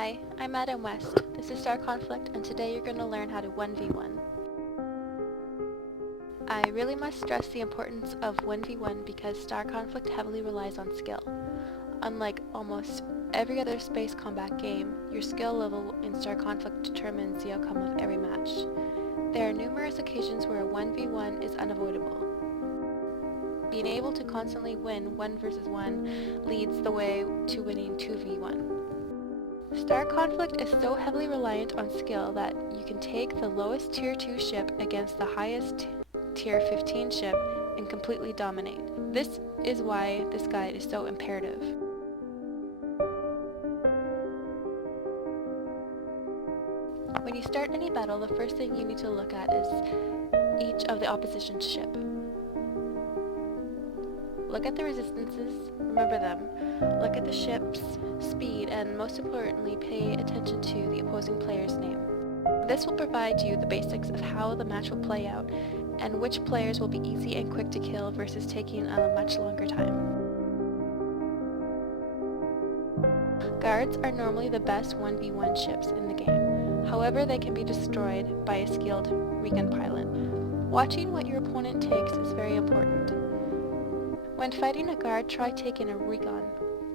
Hi, I'm Adam West. This is Star Conflict, and today you're going to learn how to 1v1. I really must stress the importance of 1v1 because Star Conflict heavily relies on skill. Unlike almost every other space combat game, your skill level in Star Conflict determines the outcome of every match. There are numerous occasions where a 1v1 is unavoidable. Being able to constantly win 1 versus 1 leads the way to winning 2v1. Star Conflict is so heavily reliant on skill that you can take the lowest tier 2 ship against the highest tier 15 ship and completely dominate. This is why this guide is so imperative. When you start any battle, the first thing you need to look at is each of the opposition's ship. Look at the resistances, remember them. Look at the ship's speed, and most importantly, pay attention to the opposing player's name. This will provide you the basics of how the match will play out, and which players will be easy and quick to kill versus taking a much longer time. Guards are normally the best 1v1 ships in the game. However, they can be destroyed by a skilled recon pilot. Watching what your opponent takes is very important. When fighting a guard, try taking a recon.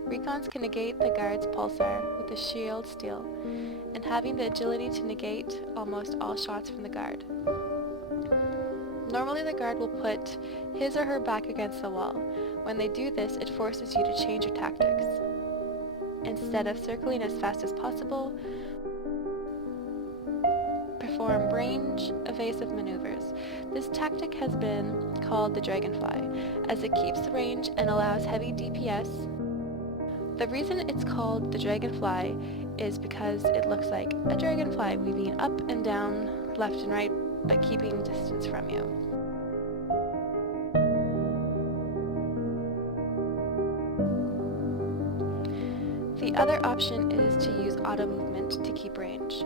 Recons can negate the guard's pulsar with the shield steal, and having the agility to negate almost all shots from the guard. Normally the guard will put his or her back against the wall. When they do this, it forces you to change your tactics. Instead of circling as fast as possible, perform range evasive maneuvers. This tactic has been called the dragonfly, as it keeps the range and allows heavy DPS. The reason it's called the dragonfly is because it looks like a dragonfly weaving up and down, left and right, but keeping distance from you. The other option is to use auto movement to keep range.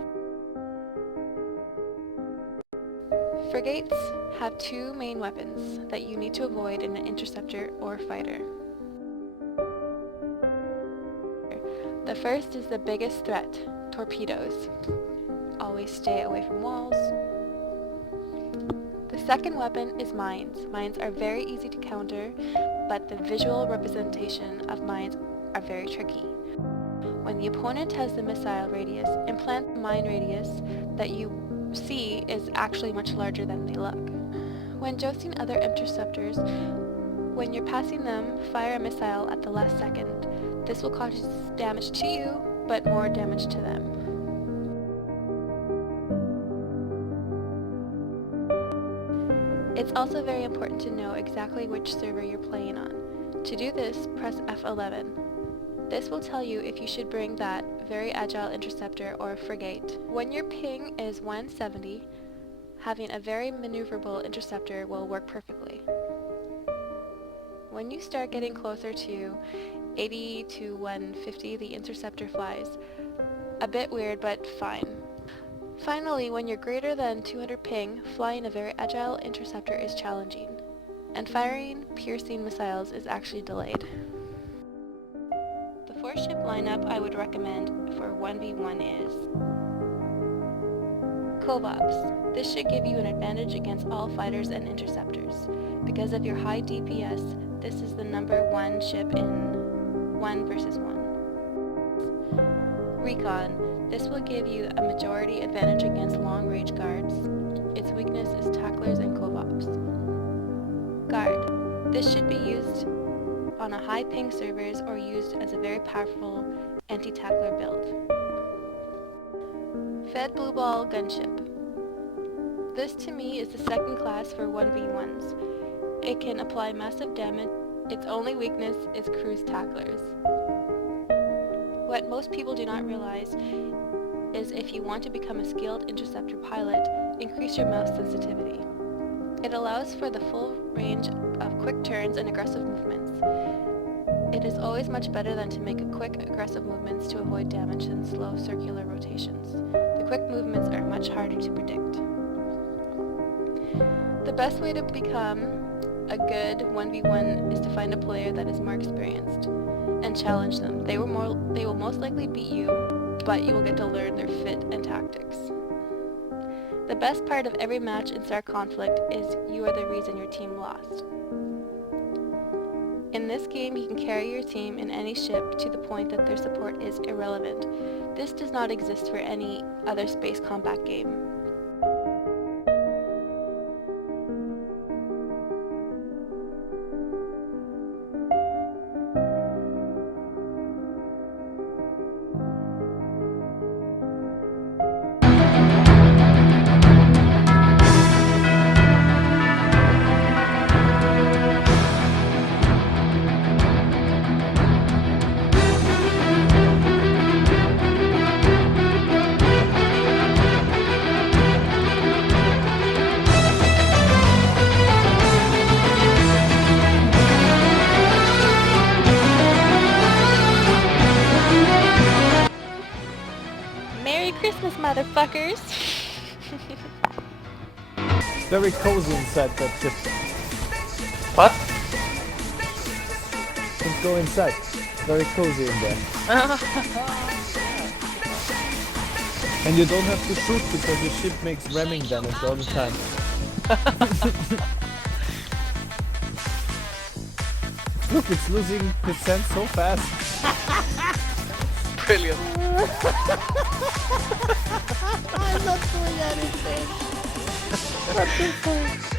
Frigates have two main weapons that you need to avoid in an interceptor or fighter. The first is the biggest threat, torpedoes. Always stay away from walls. The second weapon is mines. Mines are very easy to counter, but the visual representation of mines are very tricky. When the opponent has the missile radius, implant the mine radius that you see is actually much larger than they look. When jousting other interceptors, when you're passing them, fire a missile at the last second. This will cause damage to you, but more damage to them. It's also very important to know exactly which server you're playing on. To do this, press F11. This will tell you if you should bring that very agile interceptor or frigate. When your ping is 170, having a very maneuverable interceptor will work perfectly. When you start getting closer to 80 to 150, the interceptor flies. A bit weird, but fine. Finally, when you're greater than 200 ping, flying a very agile interceptor is challenging, and firing piercing missiles is actually delayed. The 4-ship lineup I would recommend for 1v1 is Kovops. This should give you an advantage against all fighters and interceptors. Because of your high DPS, this is the #1 ship in 1 versus 1. Recon. This will give you a majority advantage against long-range guards. Its weakness is tacklers and Kovops. Guard. This should be used on a high ping servers or used as a very powerful anti-tackler build. Fed Blue Ball Gunship. This to me is the second class for 1v1s. It can apply massive damage. Its only weakness is cruise tacklers. What most people do not realize is if you want to become a skilled interceptor pilot, increase your mouse sensitivity. It allows for the full range of quick turns and aggressive movements. It is always much better than to make a quick, aggressive movements to avoid damage than slow circular rotations. The quick movements are much harder to predict. The best way to become a good 1v1 is to find a player that is more experienced and challenge them. They will most likely beat you, but you will get to learn their fit and tactics. The best part of every match in Star Conflict is you are the reason your team lost. In this game, you can carry your team in any ship to the point that their support is irrelevant. This does not exist for any other space combat game. Merry Christmas, motherfuckers! Very cozy inside that ship. What? Let's go inside. Very cozy in there. And you don't have to shoot because your ship makes ramming damage all the time. Look, it's losing percent so fast. Brilliant. I'm not doing anything. What the fuck?